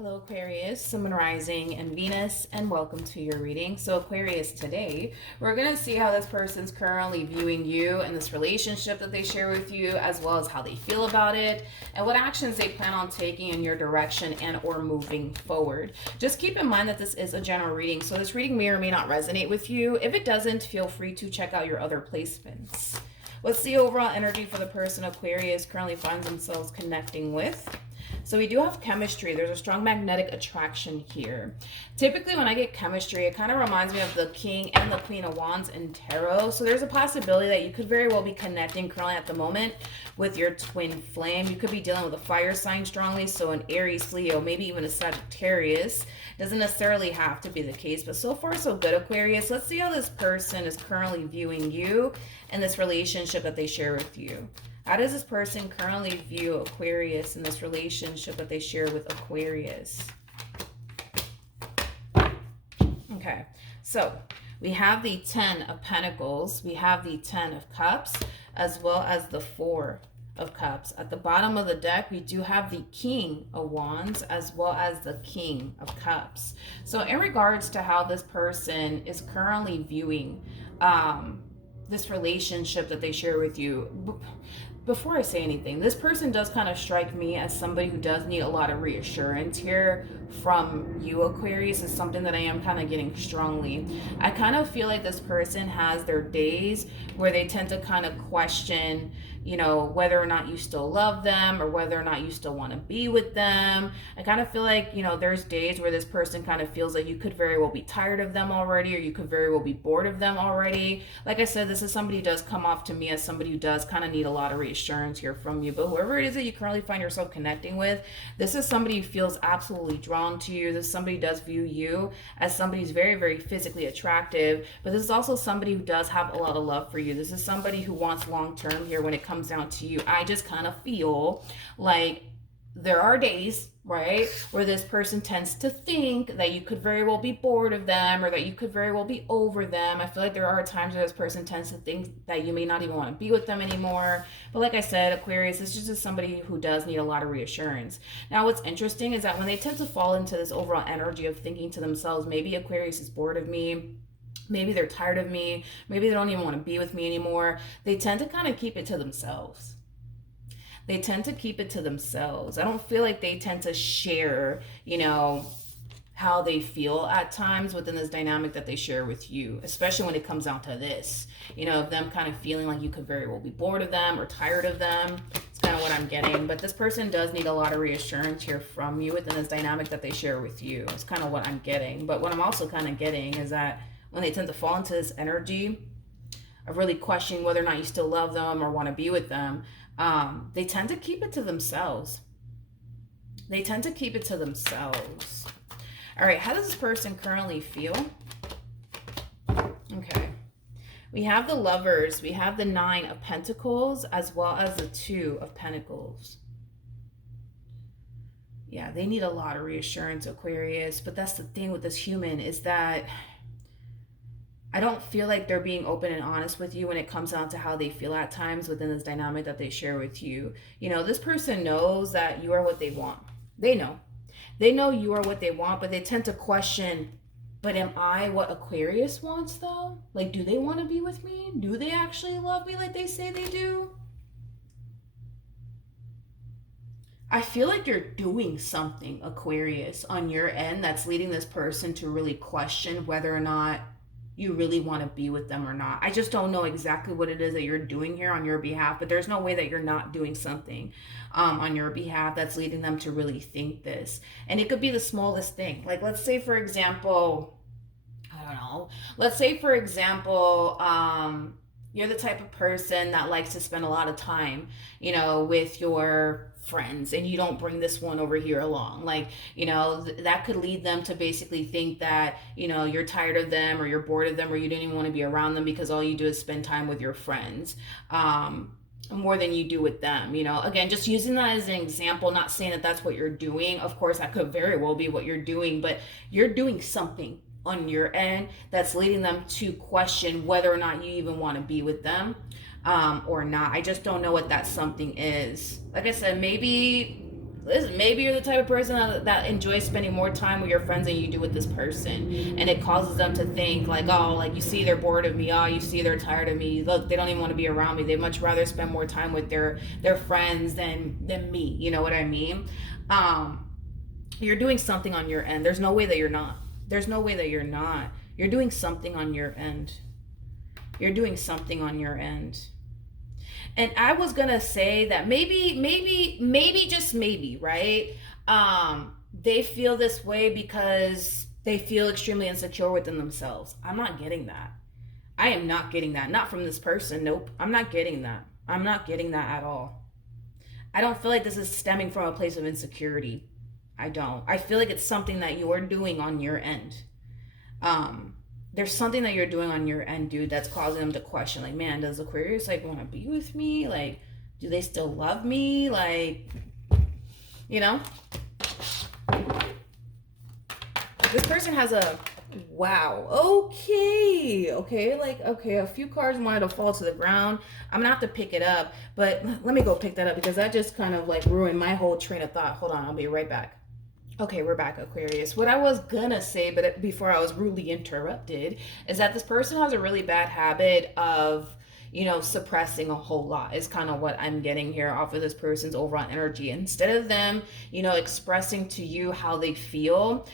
Hello Aquarius, Sun, Rising, and Venus, and welcome to your reading. So Aquarius, today we're going to see how this person's currently viewing you and this relationship that they share with you, as well as how they feel about it and what actions they plan on taking in your direction and or moving forward. Just keep in mind that this is a general reading, so this reading may or may not resonate with you. If it doesn't, feel free to check out your other placements. What's the overall energy for the person Aquarius currently finds themselves connecting with? So we do have chemistry. There's a strong magnetic attraction here. Typically when I get chemistry, it kind of reminds me of the King and the Queen of Wands in tarot. So there's a possibility that you could very well be connecting currently at the moment with your twin flame. You could be dealing with a fire sign strongly, so an Aries, Leo, maybe even a Sagittarius. Doesn't necessarily have to be the case, but so far so good, Aquarius. Let's see how this person is currently viewing you and this relationship that they share with you. How does this person currently view Aquarius in this relationship that they share with Aquarius? Okay, so we have the 10 of Pentacles, we have the 10 of Cups, as well as the 4 of Cups. At the bottom of the deck, we do have the King of Wands, as well as the King of Cups. So in regards to how this person is currently viewing this relationship that they share with you, before I say anything, this person does kind of strike me as somebody who does need a lot of reassurance here from you, Aquarius. Is something that I am kind of getting strongly. I kind of feel like this person has their days where they tend to kind of question, you know, whether or not you still love them or whether or not you still want to be with them. I kind of feel like, you know, there's days where this person kind of feels like you could very well be tired of them already, or you could very well be bored of them already. Like I said, this is somebody who does come off to me as somebody who does kind of need a lot of reassurance here from you. But whoever it is that you currently find yourself connecting with, this is somebody who feels absolutely drawn to you. This is somebody who does view you as somebody who's very, very physically attractive. But this is also somebody who does have a lot of love for you. This is somebody who wants long-term here when it comes down to you. I just kind of feel like there are days, right, where this person tends to think that you could very well be bored of them or that you could very well be over them. I feel like there are times where this person tends to think that you may not even want to be with them anymore. But like I said, Aquarius, this is just somebody who does need a lot of reassurance. Now, what's interesting is that when they tend to fall into this overall energy of thinking to themselves, maybe Aquarius is bored of me, maybe they're tired of me, maybe they don't even want to be with me anymore, they tend to kind of keep it to themselves. They tend to keep it to themselves. I don't feel like they tend to share, you know, how they feel at times within this dynamic that they share with you, especially when it comes down to this, you know, of them kind of feeling like you could very well be bored of them or tired of them. It's kind of what I'm getting. But this person does need a lot of reassurance here from you within this dynamic that they share with you. It's kind of what I'm getting. But what I'm also kind of getting is that when they tend to fall into this energy of really questioning whether or not you still love them or want to be with them, they tend to keep it to themselves. They tend to keep it to themselves. All right, how does this person currently feel? Okay. We have the Lovers. We have the 9 of Pentacles as well as the 2 of Pentacles. Yeah, they need a lot of reassurance, Aquarius. But that's the thing with this human, is that I don't feel like they're being open and honest with you when it comes down to how they feel at times within this dynamic that they share with you. You know, this person knows that you are what they want. They know. They know you are what they want, but they tend to question, but am I what Aquarius wants though? Like, do they want to be with me? Do they actually love me like they say they do? I feel like you're doing something, Aquarius, on your end that's leading this person to really question whether or not you really want to be with them or not. I just don't know exactly what it is that you're doing here on your behalf, but there's no way that you're not doing something on your behalf that's leading them to really think this. And it could be the smallest thing. Like, let's say, for example, I don't know. Let's say, for example, you're the type of person that likes to spend a lot of time, you know, with your friends, and you don't bring this one over here along. Like, you know, that could lead them to basically think that, you know, you're tired of them or you're bored of them or you didn't even want to be around them because all you do is spend time with your friends. More than you do with them, you know. Again, just using that as an example, not saying that that's what you're doing. Of course, that could very well be what you're doing, but you're doing something on your end that's leading them to question whether or not you even want to be with them or not. I just don't know what that something is. Like I said, maybe listen, maybe you're the type of person that enjoys spending more time with your friends than you do with this person, and it causes them to think like, oh, like, you see they're bored of me, oh, you see they're tired of me, look, they don't even want to be around me, they much rather spend more time with their friends than me, you know what I mean? You're doing something on your end. There's no way that you're not. There's no way that you're not. You're doing something on your end. You're doing something on your end. And I was gonna say that maybe, just maybe, right? They feel this way because they feel extremely insecure within themselves. I'm not getting that. I am not getting that. Not from this person. Nope. I'm not getting that. I'm not getting that at all. I don't feel like this is stemming from a place of insecurity. I don't. I feel like it's something that you're doing on your end. There's something that you're doing on your end, dude, that's causing them to question, like, man, does Aquarius, like, want to be with me? Like, do they still love me? Like, you know? This person has a, wow, okay, like, okay, a few cards wanted to fall to the ground. I'm gonna have to pick it up, but let me go pick that up because that just kind of, like, ruined my whole train of thought. Hold on, I'll be right back. Okay, we're back, Aquarius. What I was gonna say, but before I was rudely interrupted, is that this person has a really bad habit of, you know, suppressing a whole lot, is kind of what I'm getting here off of this person's overall energy. Instead of them, you know, expressing to you how they feel,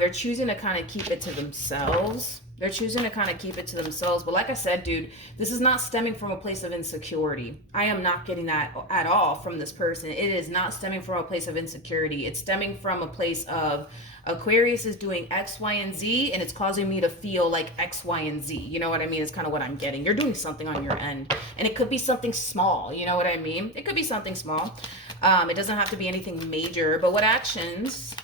they're choosing to kind of keep it to themselves. They're choosing to kind of keep it to themselves. But like I said, dude, this is not stemming from a place of insecurity. I am not getting that at all from this person. It is not stemming from a place of insecurity. It's stemming from a place of Aquarius is doing X, Y, and Z, and it's causing me to feel like X, Y, and Z. You know what I mean? It's kind of what I'm getting. You're doing something on your end. And it could be something small. You know what I mean? It could be something small. It doesn't have to be anything major. But what actions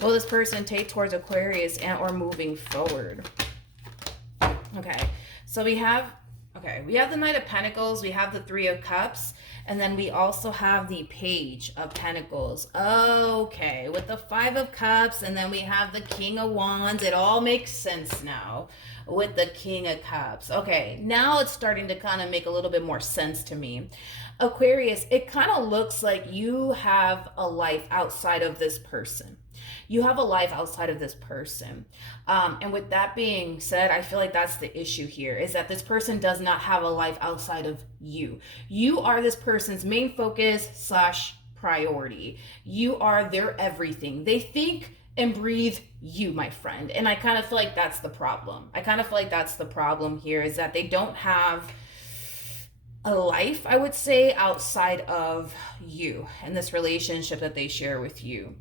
will this person take towards Aquarius and or moving forward? Okay, so we have the Knight of Pentacles, we have the Three of Cups, and then we also have the Page of Pentacles. Okay, with the Five of Cups, and then we have the King of Wands. It all makes sense now with the King of Cups. Okay, now it's starting to kind of make a little bit more sense to me. Aquarius, it kind of looks like you have a life outside of this person. You have a life outside of this person. And with that being said, I feel like that's the issue here, is that this person does not have a life outside of you. You are this person's main focus / priority. You are their everything. They think and breathe you, my friend. And I kind of feel like that's the problem. I kind of feel like that's the problem here, is that they don't have a life, I would say, outside of you and this relationship that they share with you.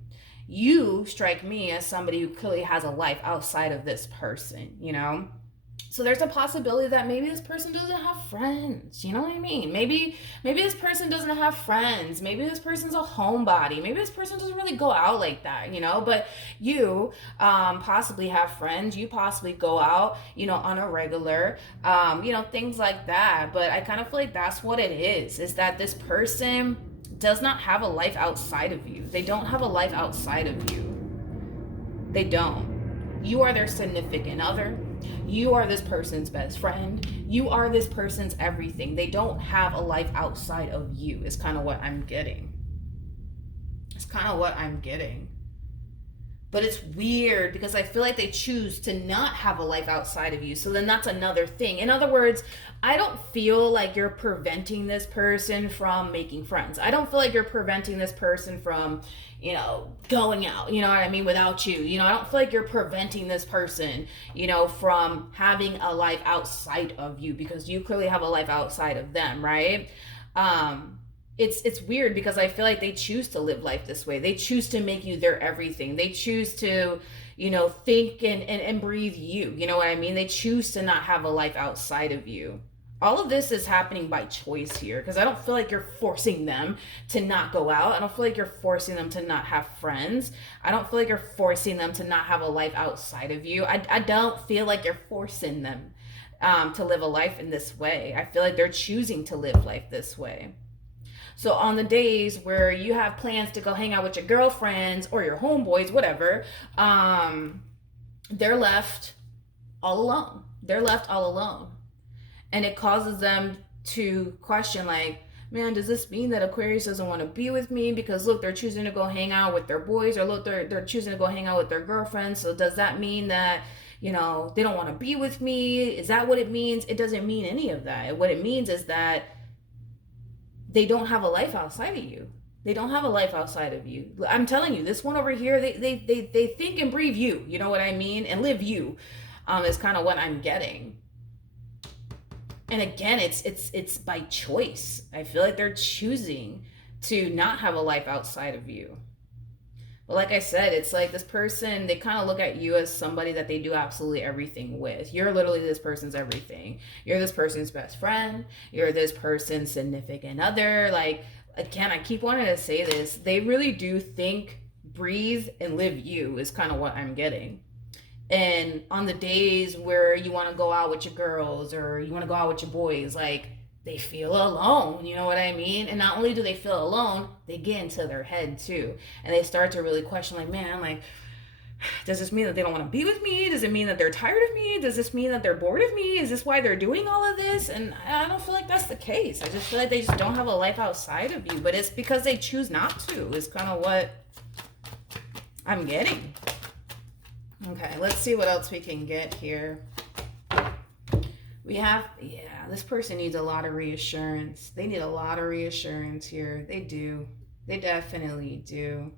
You strike me as somebody who clearly has a life outside of this person, you know? So there's a possibility that maybe this person doesn't have friends. You know what I mean? Maybe this person doesn't have friends. Maybe this person's a homebody. Maybe this person doesn't really go out like that, you know? But you possibly have friends. You possibly go out, you know, on a regular, you know, things like that. But I kind of feel like that's what it is that this person does not have a life outside of you. They don't have a life outside of you. They don't. You are their significant other. You are this person's best friend. You are this person's everything. They don't have a life outside of you, is kind of what I'm getting. It's kind of what I'm getting. But it's weird because I feel like they choose to not have a life outside of you. So then that's another thing. In other words, I don't feel like you're preventing this person from making friends. I don't feel like you're preventing this person from, you know, going out, you know what I mean, without you. You know, I don't feel like you're preventing this person, you know, from having a life outside of you, because you clearly have a life outside of them, right? It's weird because I feel like they choose to live life this way. They choose to make you their everything. They choose to, you know, think and breathe you. You know what I mean? They choose to not have a life outside of you. All of this is happening by choice here, because I don't feel like you're forcing them to not go out. I don't feel like you're forcing them to not have friends. I don't feel like you're forcing them to not have a life outside of you. I don't feel like you're forcing them to live a life in this way. I feel like they're choosing to live life this way. So on the days where you have plans to go hang out with your girlfriends or your homeboys, whatever, they're left all alone. They're left all alone. And it causes them to question, like, man, does this mean that Aquarius doesn't want to be with me because look, they're choosing to go hang out with their boys, or look, they're choosing to go hang out with their girlfriends. So does that mean that, you know, they don't want to be with me? Is that what it means? It doesn't mean any of that. What it means is that they don't have a life outside of you. They don't have a life outside of you. I'm telling you, this one over here, they think and breathe you. You know what I mean? And live you. Is kind of what I'm getting. And again, it's by choice. I feel like they're choosing to not have a life outside of you. But like I said, it's like this person, they kind of look at you as somebody that they do absolutely everything with. You're literally this person's everything. You're this person's best friend. You're this person's significant other. Like, again, I keep wanting to say this. They really do think, breathe, and live you is kind of what I'm getting. And on the days where you want to go out with your girls or you want to go out with your boys, like, they feel alone, you know what I mean? And not only do they feel alone, they get into their head too. And they start to really question, like, man, like, does this mean that they don't want to be with me? Does it mean that they're tired of me? Does this mean that they're bored of me? Is this why they're doing all of this? And I don't feel like that's the case. I just feel like they just don't have a life outside of you. But it's because they choose not to, is kind of what I'm getting. Okay, let's see what else we can get here. We have, yeah, this person needs a lot of reassurance. They need a lot of reassurance here. They do. They definitely do.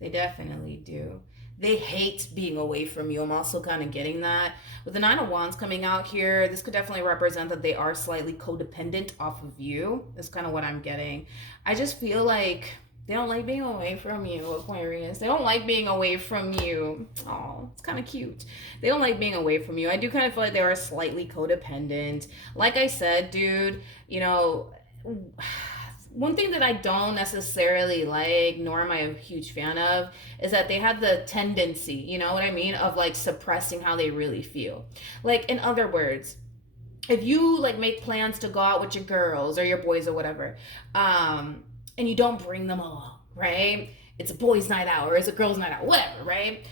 They definitely do. They hate being away from you. I'm also kind of getting that. With the Nine of Wands coming out here, this could definitely represent that they are slightly codependent off of you. That's kind of what I'm getting. I just feel like they don't like being away from you, Aquarius. They don't like being away from you. Oh, it's kind of cute. They don't like being away from you. I do kind of feel like they are slightly codependent. Like I said, dude, you know, one thing that I don't necessarily like, nor am I a huge fan of, is that they have the tendency, you know what I mean, of like suppressing how they really feel. Like, in other words, if you like make plans to go out with your girls or your boys or whatever, and you don't bring them along, right? It's a boys' night out or it's a girls' night out, whatever, right?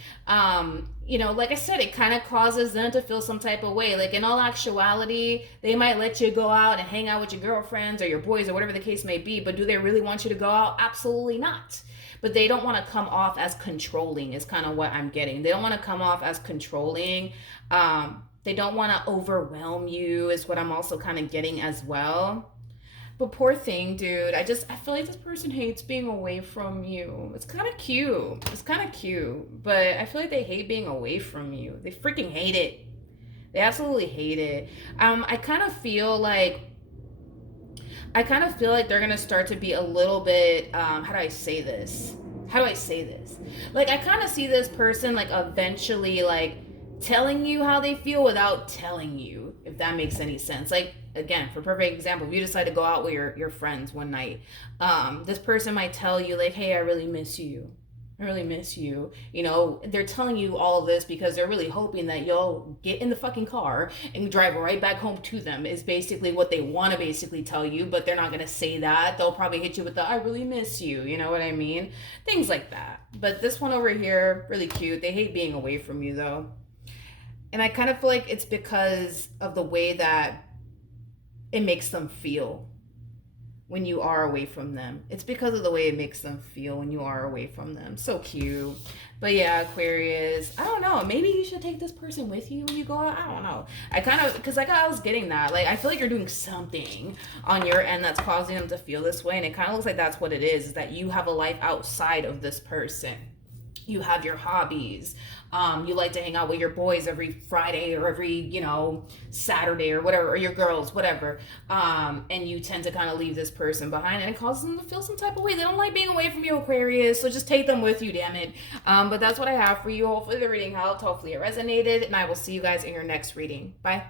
You know, like I said, it kind of causes them to feel some type of way. Like, in all actuality, they might let you go out and hang out with your girlfriends or your boys or whatever the case may be, but do they really want you to go out? Absolutely not. But they don't want to come off as controlling is kind of what I'm getting. They don't want to come off as controlling. They don't want to overwhelm you is what I'm also kind of getting as well. But poor thing, dude. I feel like this person hates being away from you. It's kind of cute. It's kind of cute. But I feel like they hate being away from you. They freaking hate it. They absolutely hate it. I kind of feel like they're going to start to be a little bit, how do I say this? Like, I kind of see this person, like, eventually, like, telling you how they feel without telling you, if that makes any sense. Like, again, for perfect example, if you decide to go out with your friends one night, this person might tell you, like, hey, I really miss you. You know, they're telling you all of this because they're really hoping that you'll get in the fucking car and drive right back home to them is basically what they want to basically tell you, but they're not going to say that. They'll probably hit you with the, I really miss you. You know what I mean? Things like that. But this one over here, really cute. They hate being away from you though. And I kind of feel like it's because of the way that it makes them feel when you are away from them. It's because of the way it makes them feel when you are away from them. So cute. But yeah, Aquarius, I don't know. Maybe you should take this person with you when you go out. I don't know. I kind of, because like I was getting that. Like, I feel like you're doing something on your end that's causing them to feel this way. And it kind of looks like that's what it is that you have a life outside of this person. You have your hobbies. You like to hang out with your boys every Friday or every, you know, Saturday or whatever, or your girls, whatever. And you tend to kind of leave this person behind, and it causes them to feel some type of way. They don't like being away from you, Aquarius, so just take them with you, damn it. But that's what I have for you. Hopefully the reading helped. Hopefully it resonated, and I will see you guys in your next reading. Bye.